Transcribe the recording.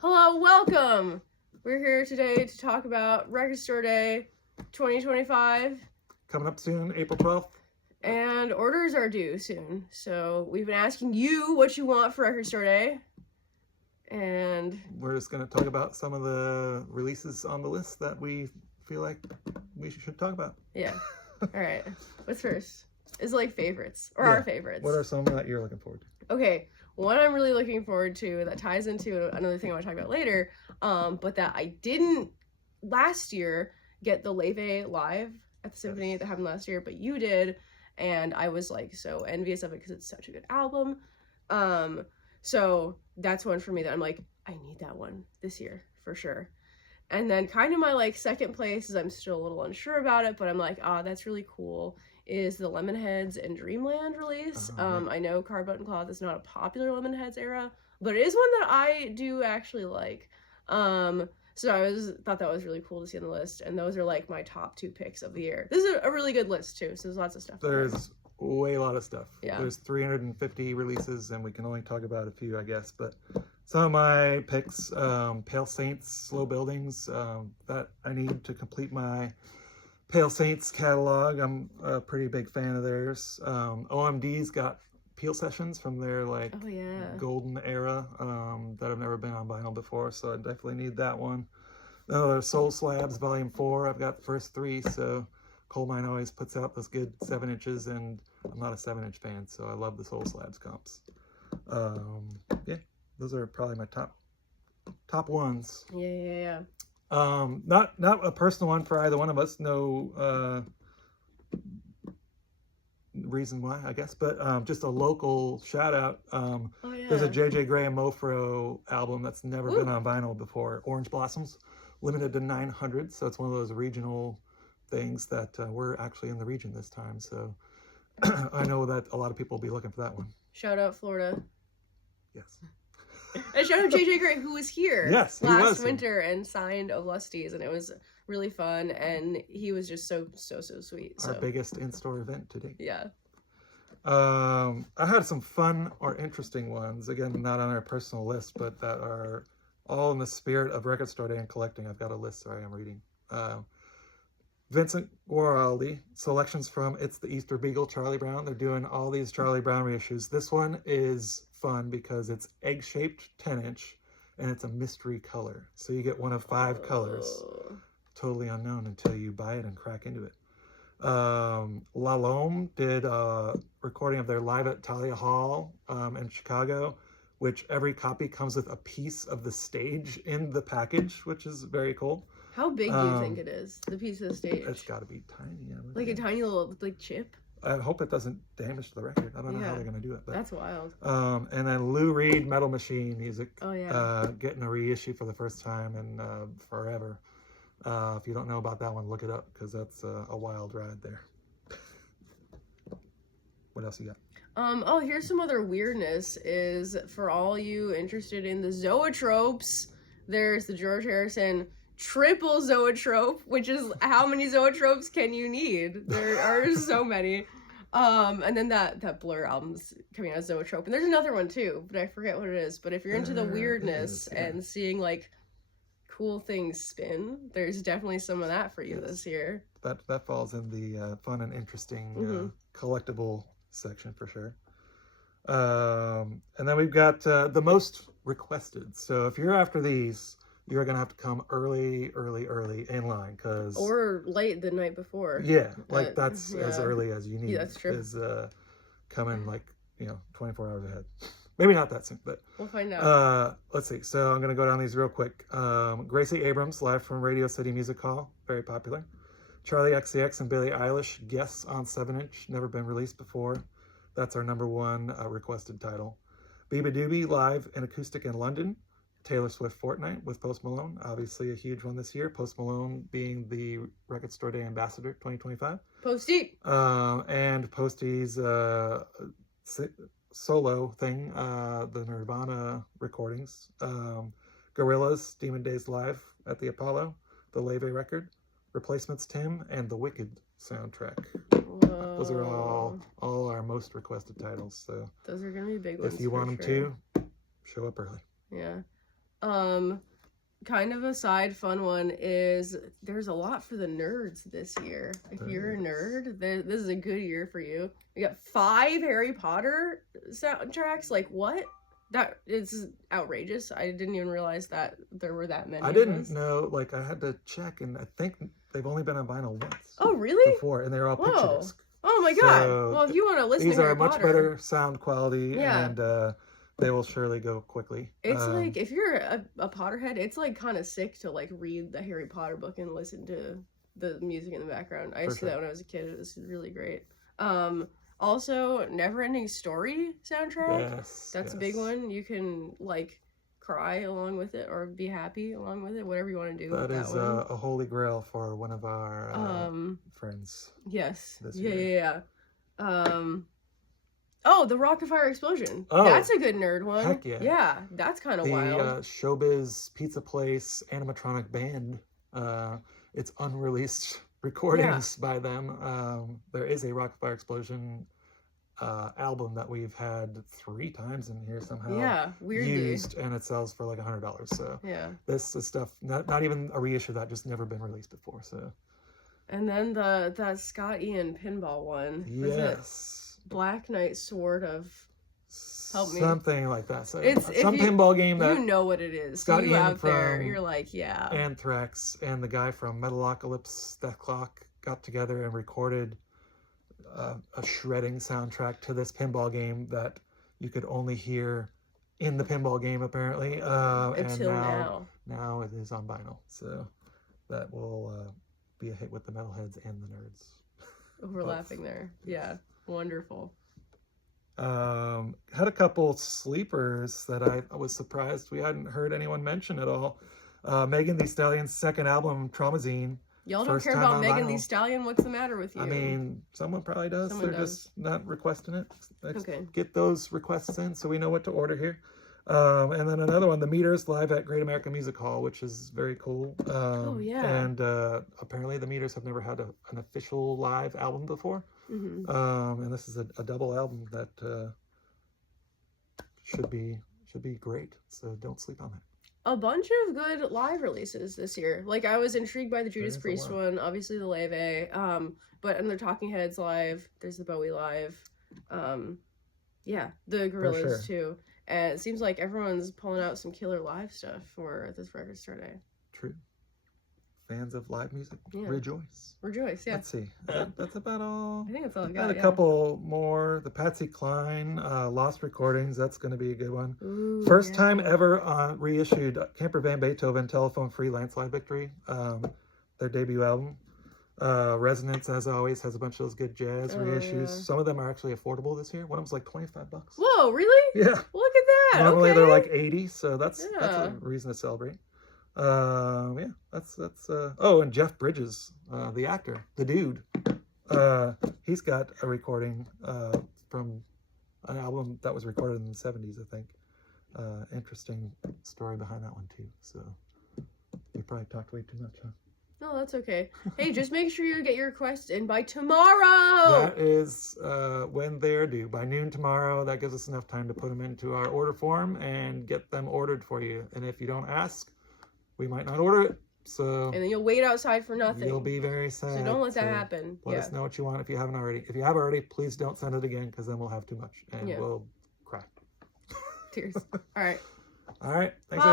Hello, welcome! We're here today to talk about Record Store Day 2025. Coming up soon, April 12th. And orders are due soon. So we've been asking you what you want for Record Store Day. And we're just going to talk about some of the releases on the list that we feel like we should talk about. Yeah. All right. What's first? Is like favorites or our favorites. What are some that you're looking forward to? Okay. One I'm really looking forward to that ties into another thing I want to talk about later, but that I didn't last year get the Leve live at the Symphony that happened last year, but you did, and I was like so envious of it because it's such a good album. So that's one for me that I'm like, I need that one this year for sure. And then kind of my like second place is I'm still a little unsure about it, but I'm like, that's really cool, is the Lemonheads and Dreamland release. I know Cardboard and Cloth is not a popular Lemonheads era, but it is one that I do actually like. So I thought that was really cool to see on the list, and those are like my top two picks of the year. This is a really good list too, so there's lots of stuff. There's way a lot of stuff. Yeah. There's 350 releases, and we can only talk about a few, I guess, but some of my picks, Pale Saints, Slow Buildings, that I need to complete my Pale Saints catalog. I'm a pretty big fan of theirs. OMD's got Peel Sessions from their like golden era that have never been on vinyl before, so I definitely need that one. There's Soul Slabs Volume 4. I've got the first three, so Coal Mine always puts out those good 7 inches, and I'm not a 7-inch fan, so I love the Soul Slabs comps. Yeah, those are probably my top ones. Yeah. Not a personal one for either one of us. No reason why, I guess, but just a local shout out. There's a JJ Graham Mofro album that's never been on vinyl before. Orange Blossoms, limited to 900. So it's one of those regional things that we're actually in the region this time. So I know that a lot of people will be looking for that one. Shout out Florida. Yes. And shout out JJ Gray, who was here last winter and signed of Lusties, and it was really fun, and he was just so sweet. Our biggest in-store event to date. Yeah. I had some fun or interesting ones, again, not on our personal list, but that are all in the spirit of Record Store Day and collecting. I've got a list, sorry, I'm reading. Vincent Guaraldi, selections from It's the Easter Beagle, Charlie Brown. They're doing all these Charlie Brown reissues. This one is fun because it's egg-shaped 10-inch, and it's a mystery color. So you get one of 5 colors. Totally unknown until you buy it and crack into it. La Lome did a recording of their Live at Talia Hall in Chicago, which every copy comes with a piece of the stage in the package, which is very cool. How big do you think it is, the piece of the stage? It's got to be tiny. Like a tiny little chip? I hope it doesn't damage the record. I don't know how they're going to do it. But, that's wild. And then Lou Reed, Metal Machine Music, getting a reissue for the first time in forever. If you don't know about that one, look it up, because that's a wild ride there. What else you got? Here's some other weirdness, is for all you interested in the zoetropes, there's the George Harrison triple zoetrope, which is how many zoetropes can you need? There are so many. And then that Blur album's coming out as zoetrope, and there's another one too, but I forget what it is. But if you're into the weirdness and seeing like cool things spin, there's definitely some of that for you this year. That falls in the fun and interesting collectible section for sure. And then we've got the most requested. So if you're after these, you're gonna have to come early in line, or late the night before. Yeah, like that's as early as you need. Yeah, that's true. Is coming like 24 hours ahead. Maybe not that soon, but we'll find out. Let's see. So I'm gonna go down these real quick. Gracie Abrams, live from Radio City Music Hall, very popular. Charlie XCX and Billie Eilish, guests on 7-inch, never been released before. That's our #1 requested title. Biba Doobie, live and acoustic in London. Taylor Swift Fortnite with Post Malone, obviously a huge one this year. Post Malone being the Record Store Day Ambassador 2025. Posty. And Posty's solo thing, the Nirvana recordings. Gorillaz, Demon Days Live at the Apollo, the Leve record. Replacements Tim, and the Wicked soundtrack. Whoa. Those are all our most requested titles. So those are gonna be big ones. If you want them to, show up early. Yeah. Kind of a side fun one is there's a lot for the nerds this year. If you're a nerd, this is a good year for you. We got 5 Harry Potter soundtracks. Like, what? That is outrageous. I didn't even realize that there were that many. I didn't know. Like, I had to check, and I think they've only been on vinyl once. Oh, really? Before, and they're all picture disc. Oh my god! So well, if you want to listen to Harry Potter, these are much better sound quality, Yeah. and they will surely go quickly. It's like, if you're a Potterhead, it's like kind of sick to like read the Harry Potter book and listen to the music in the background. I used to do that when I was a kid. It was really great. Also, Neverending Story soundtrack. Yes, That's a big one. You can like cry along with it or be happy along with it, whatever you want to do. That with is that one. a holy grail for one of our friends. Yes. This Yeah, year. yeah. Oh, the Rockafire Explosion. Oh, that's a good nerd one. Heck yeah. Yeah, that's kind of wild. The Showbiz Pizza Place animatronic band. It's unreleased recordings by them. There is a Rockafire Explosion album that we've had 3 times in here somehow. Yeah, weirdly used, and it sells for like $100. So yeah, this is stuff not even a reissue that just never been released before. So. And then that Scott Ian pinball one. Yes. Black Knight Sword of Help me. Something like that. So it's some pinball game that you know what it is. Scott you Ian out there, from you're like, yeah. Anthrax and the guy from Metalocalypse, Death Clock, got together and recorded a shredding soundtrack to this pinball game that you could only hear in the pinball game, apparently. Until and now it is on vinyl. So that will be a hit with the metalheads and the nerds. Overlapping there. Yeah. Wonderful. Had a couple sleepers that I was surprised we hadn't heard anyone mention at all. Megan Thee Stallion's second album, Traumazine. Y'all don't care about Megan Thee Stallion? What's the matter with you? I mean, someone probably does. They're just not requesting it. Let's get those requests in so we know what to order here. And then another one, The Meters, live at Great American Music Hall, which is very cool. Oh, yeah. And apparently The Meters have never had an official live album before. Mm-hmm. And this is a double album that should be great. So don't sleep on that. A bunch of good live releases this year. Like, I was intrigued by the Judas Priest one, obviously the Leve, but and the Talking Heads live. There's the Bowie live. Yeah, the Gorillaz too. And it seems like everyone's pulling out some killer live stuff for this record store day. True. Fans of live music, rejoice. Rejoice, yeah. Let's see. That's about all. I think that's all I got. A couple more. The Patsy Cline, Lost Recordings. That's going to be a good one. Ooh, First time ever on reissued Camper Van Beethoven Telephone Free Landslide Victory. Their debut album. Resonance, as always, has a bunch of those good jazz reissues. Yeah. Some of them are actually affordable this year. One of them's like $25. Whoa, really? Yeah. Look at that. Normally they're like 80, so that's a reason to celebrate. Yeah, that's oh, and Jeff Bridges, the actor, the dude, he's got a recording from an album that was recorded in the 70s, I think. Interesting story behind that one too. So we probably talked way too much, huh? No, that's okay. Hey, just make sure you get your request in by tomorrow. That is when they're due, by noon tomorrow. That gives us enough time to put them into our order form and get them ordered for you. And if you don't ask, we might not order it. So and then you'll wait outside for nothing. You'll be very sad. So don't let that happen. Let us know what you want if you haven't already. If you have already, please don't send it again, because then we'll have too much and we'll cry. Tears. All right. All right. Thanks.